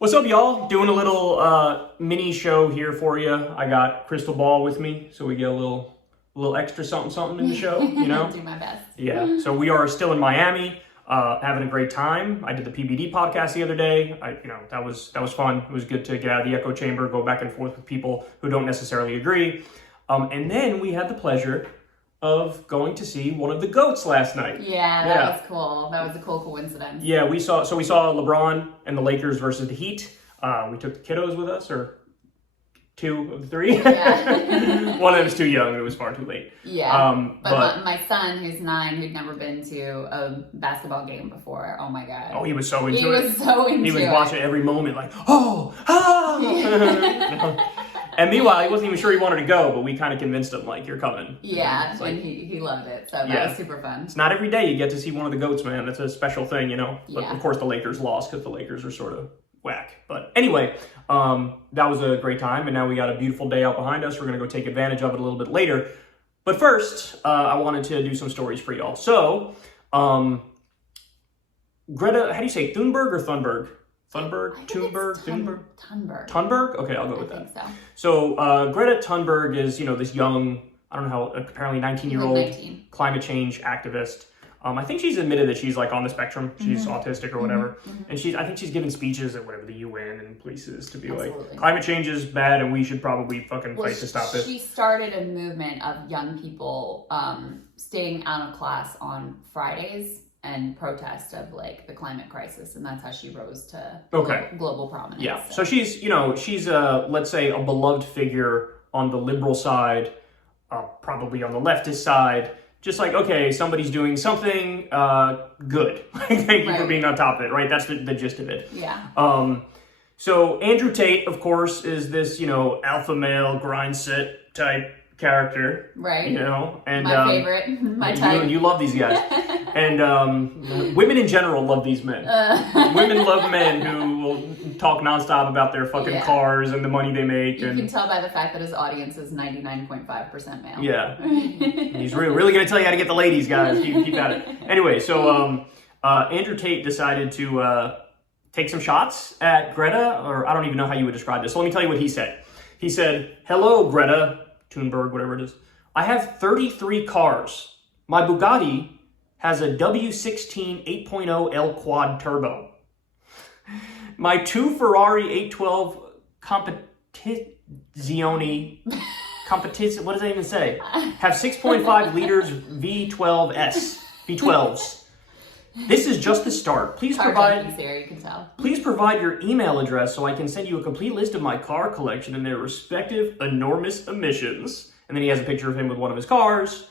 What's up, y'all? Doing a little mini show here for you. I got Crystal Ball with me, so we get a little extra something in the show, you know? I'll do my best. Yeah, so we are still in Miami, having a great time. I did the PBD podcast the other day. That was fun. It was good to get out of the echo chamber, go back and forth with people who don't necessarily agree. And then we had the pleasure of going to see one of the GOATs last night. Yeah, that was cool. That was a cool coincidence. Yeah, we saw LeBron and the Lakers versus the Heat. We took the kiddos with us, or two of the three. Yeah. One of them was too young and it was far too late. Yeah. But my son, who's 9, who'd never been to a basketball game before, oh my God. Oh, he was so into it. He was so into it. He was watching every moment like, And meanwhile, he wasn't even sure he wanted to go, but we kind of convinced him, like, you're coming. Yeah, and he loved it, so that was super fun. It's not every day you get to see one of the GOATs, man. That's a special thing, you know? But yeah. Of course the Lakers lost because the Lakers are sort of whack. But anyway, that was a great time, and now we got a beautiful day out behind us. We're going to go take advantage of it a little bit later. But first, I wanted to do some stories for y'all. So, Greta, how do you say, Thunberg or Thunberg? Thunberg? Thunberg? Okay, I'll go with that. I think so. So Greta Thunberg is, this young, I don't know how, apparently 19-year-old climate change activist. I think she's admitted that she's like on the spectrum. She's autistic or whatever. And I think she's given speeches at whatever the UN and places to be like, climate change is bad and we should probably fucking fight to stop it. She started a movement of young people staying out of class on Fridays and protest of like the climate crisis, and that's how she rose to global prominence. Yeah, so she's let's say a beloved figure on the liberal side, probably on the leftist side. Just like, okay, somebody's doing something good. Thank you for being on top of it, right? That's the gist of it. Yeah. So Andrew Tate, of course, is this alpha male grind set type character, right? And my favorite, my type. You love these guys, and women in general love these men. Women love men who will talk nonstop about their fucking cars and the money they make. You can tell by the fact that his audience is 99.5% male. Yeah, he's really going to tell you how to get the ladies, guys. Keep at it. Anyway, so Andrew Tate decided to take some shots at Greta, or I don't even know how you would describe this. So let me tell you what he said. He said, "Hello, Greta Thunberg, whatever it is. I have 33 cars. My Bugatti has a W16 8.0 L quad turbo. My 2 Ferrari 812 Competizione, what does that even say? Have 6.5 liters V12s. This is just the start. Please provide your email address so I can send you a complete list of my car collection and their respective enormous emissions." And then he has a picture of him with one of his cars.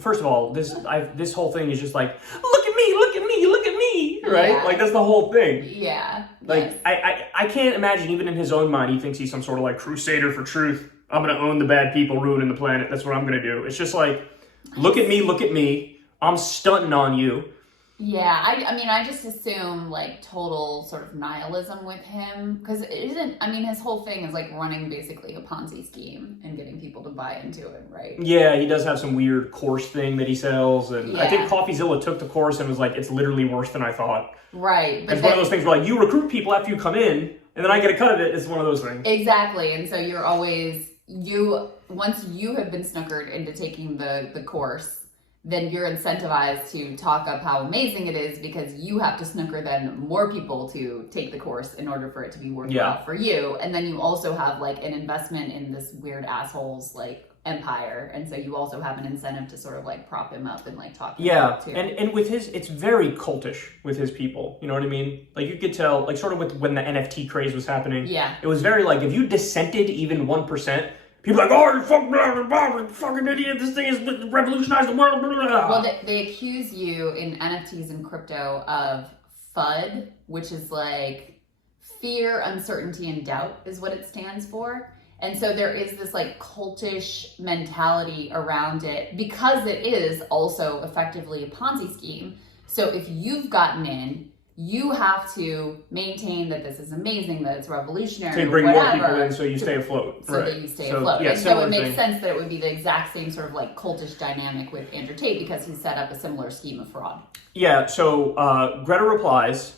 First of all, this whole thing is just like, look at me, right? Yeah. Like, that's the whole thing. Yeah. Like, I can't imagine, even in his own mind, he thinks he's some sort of like crusader for truth. I'm going to own the bad people ruining the planet. That's what I'm going to do. It's just like, look at me. I'm stunting on you. Yeah, I just assume like total sort of nihilism with him, because his whole thing is like running basically a Ponzi scheme and getting people to buy into it, right? Yeah, he does have some weird course thing that he sells, and I think CoffeeZilla took the course and was like, it's literally worse than I thought. Right. It's one of those things where like, you recruit people after you come in, and then I get a cut of it. It's one of those things. Exactly, and so you're always, once you have been snookered into taking the course, then you're incentivized to talk up how amazing it is, because you have to snooker then more people to take the course in order for it to be worthwhile for you. And then you also have like an investment in this weird asshole's like empire. And so you also have an incentive to sort of like prop him up and like talk him up too. And with it's very cultish with his people. You know what I mean? Like, you could tell, like, sort of with when the NFT craze was happening. Yeah. It was very like, if you dissented even 1%, people are like, oh, you fucking idiot, this thing is revolutionized the world. Well, they accuse you in NFTs and crypto of FUD, which is like fear, uncertainty, and doubt is what it stands for. And so there is this like cultish mentality around it, because it is also effectively a Ponzi scheme. So if you've gotten in you have to maintain that this is amazing, that it's revolutionary, To bring whatever, more people in so you stay afloat. so that you stay afloat. Yeah, and so it makes thing. sense that it would be the exact same sort of like cultish dynamic with Andrew Tate because he set up a similar scheme of fraud. Yeah, so Greta replies,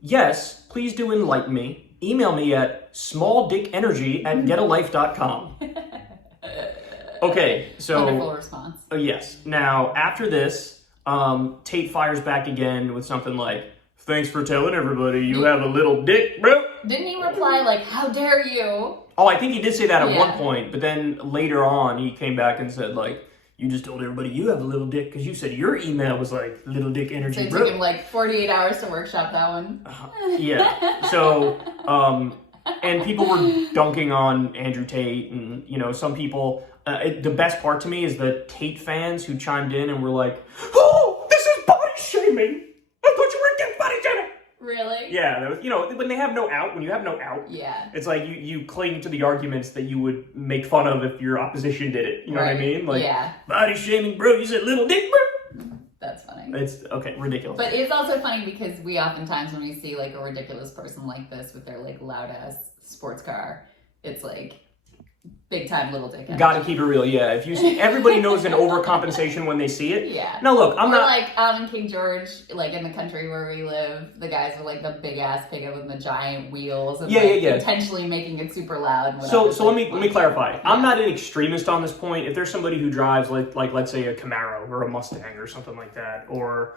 yes, please do enlighten me. Email me at smalldickenergy@getalife.com. Okay, so... Wonderful response. Yes. Now, after this, Tate fires back again with something like, thanks for telling everybody you have a little dick, bro. Didn't he reply like, how dare you? Oh, I think he did say that at one point, but then later on he came back and said, like, you just told everybody you have a little dick because you said your email was like little dick energy, So it bro. took him like 48 hours to workshop that one. Yeah. So, and people were dunking on Andrew Tate, and, you know, some people, the best part to me is the Tate fans who chimed in and were like, oh, this is body shaming. I thought you were against body shaming. Really? Yeah, that was, you know, when they have no out, when you have no out, Yeah. it's like you cling to the arguments that you would make fun of if your opposition did it. You know what I mean? Like, body shaming, bro. You said little dick, bro. That's funny. It's, okay, ridiculous. But it's also funny because we oftentimes, when we see like a ridiculous person like this with their like loud ass sports car, it's like big time little dick energy. Gotta keep it real, yeah. If you see, everybody knows an overcompensation when they see it. Yeah. Now look, I'm or not like out in King George, like in the country where we live, the guys with like the big ass pickup with the giant wheels and intentionally making it super loud. And so let me clarify. Yeah. I'm not an extremist on this point. If there's somebody who drives like let's say a Camaro or a Mustang or something like that, or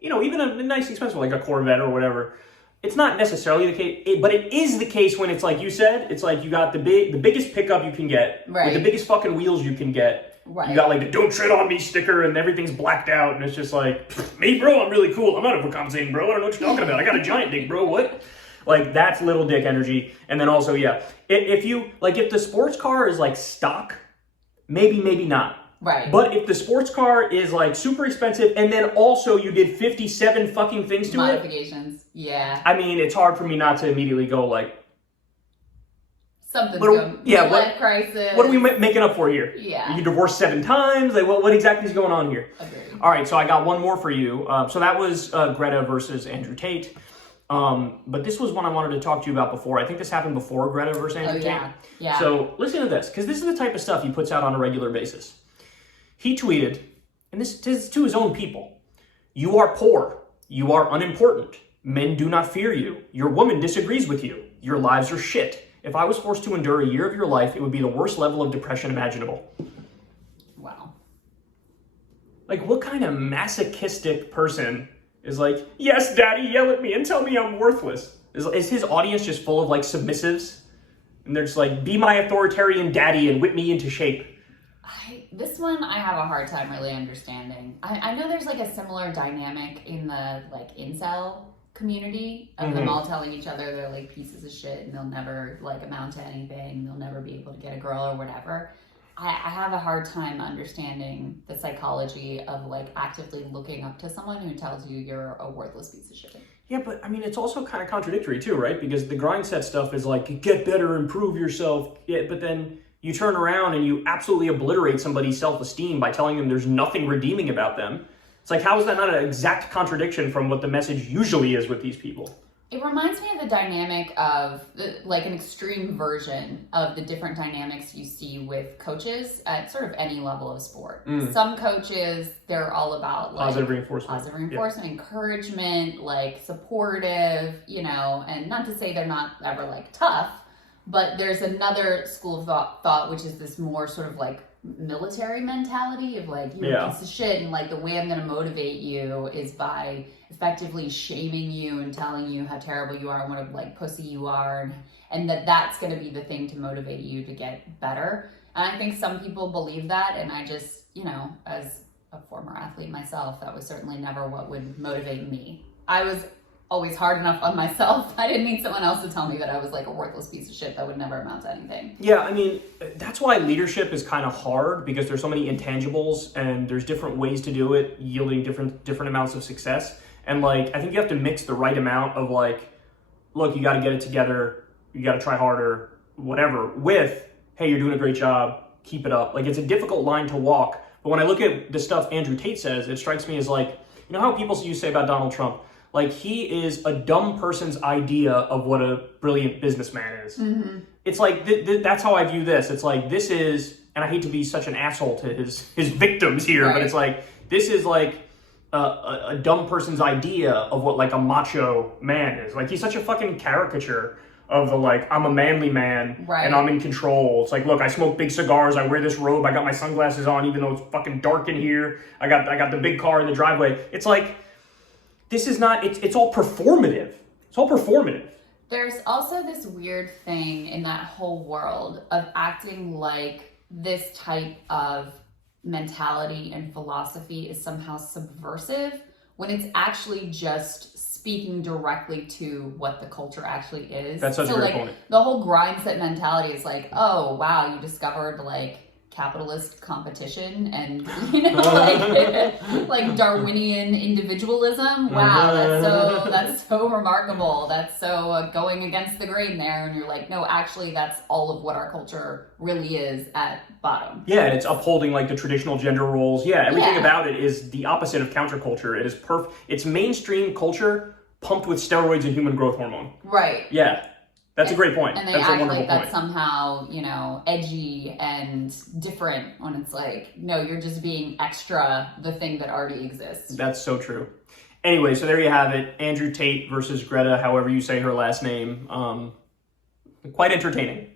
you know, even a nice expensive like a Corvette or whatever. It's not necessarily the case, but it is the case when it's like you said, it's like you got the biggest pickup you can get, with the biggest fucking wheels you can get. Right. You got like the "Don't tread on me" sticker, and everything's blacked out, and it's just like, me, bro, I'm really cool. I'm not overcompensating, bro. I don't know what you're talking about. I got a giant dick, bro. What? Like, that's little dick energy. And then also, yeah, if the sports car is like stock, maybe not. Right. But if the sports car is like super expensive and then also you did 57 fucking things to modifications, yeah. I mean, it's hard for me not to immediately go like, something's going. Yeah, life crisis. What are we making up for here? Yeah. You divorced 7 times? Like, what exactly is going on here? Agreed. All right, so I got one more for you. So that was Greta versus Andrew Tate. But this was one I wanted to talk to you about before. I think this happened before Greta versus Andrew Tate. Yeah. So listen to this, because this is the type of stuff he puts out on a regular basis. He tweeted, and this is to his own people, "You are poor. You are unimportant. Men do not fear you. Your woman disagrees with you. Your lives are shit. If I was forced to endure a year of your life, it would be the worst level of depression imaginable." Wow. Like, what kind of masochistic person is like, yes, daddy, yell at me and tell me I'm worthless? Is his audience just full of, like, submissives? And they're just like, be my authoritarian daddy and whip me into shape. This one I have a hard time really understanding. I know there's like a similar dynamic in the like incel community of them all telling each other they're like pieces of shit and they'll never like amount to anything. They'll never be able to get a girl or whatever. I have a hard time understanding the psychology of like actively looking up to someone who tells you you're a worthless piece of shit. Yeah, but I mean, it's also kind of contradictory too, right? Because the grind set stuff is like, get better, improve yourself. Yeah, but then you turn around and you absolutely obliterate somebody's self-esteem by telling them there's nothing redeeming about them. It's like, how is that not an exact contradiction from what the message usually is with these people? It reminds me of the dynamic of, like, an extreme version of the different dynamics you see with coaches at sort of any level of sport. Some coaches, they're all about, like, positive reinforcement, encouragement, like, supportive, you know, and not to say they're not ever, like, tough, but there's another school of thought which is this more sort of, like, military mentality of, like, you're a piece of shit, and, like, the way I'm going to motivate you is by effectively shaming you and telling you how terrible you are and what a like pussy you are, and that's going to be the thing to motivate you to get better. And I think some people believe that, and I just, you know, as a former athlete myself, that was certainly never what would motivate me. I was always hard enough on myself. I didn't need someone else to tell me that I was like a worthless piece of shit that would never amount to anything. Yeah, I mean, that's why leadership is kind of hard, because there's so many intangibles and there's different ways to do it, yielding different amounts of success. And, like, I think you have to mix the right amount of, like, look, you got to get it together, you got to try harder, whatever, with, hey, you're doing a great job, keep it up. Like, it's a difficult line to walk. But when I look at the stuff Andrew Tate says, it strikes me as, like, you know how people used to say about Donald Trump, like he is a dumb person's idea of what a brilliant businessman is. Mm-hmm. It's like that's how I view this. It's like this is, and I hate to be such an asshole to his victims here, but it's like this is like a dumb person's idea of what like a macho man is. Like he's such a fucking caricature of the like I'm a manly man and I'm in control. It's like, look, I smoke big cigars, I wear this robe, I got my sunglasses on even though it's fucking dark in here. I got the big car in the driveway. It's like this is not. It's all performative. It's all performative. There's also this weird thing in that whole world of acting like this type of mentality and philosophy is somehow subversive when it's actually just speaking directly to what the culture actually is. That's such a great point. The whole grind set mentality is like, oh wow, you discovered like capitalist competition and like Darwinian individualism. Wow, that's so remarkable. That's so going against the grain there. And you're like, no, actually, that's all of what our culture really is at bottom. Yeah, and it's upholding like the traditional gender roles. Yeah, everything about it is the opposite of counterculture. It is It's mainstream culture pumped with steroids and human growth hormone. Right. Yeah. That's a great point. And they that's act a wonderful like that's point. somehow, edgy and different when it's like, no, you're just being extra the thing that already exists. That's so true. Anyway, so there you have it. Andrew Tate versus Greta, however you say her last name. Quite entertaining.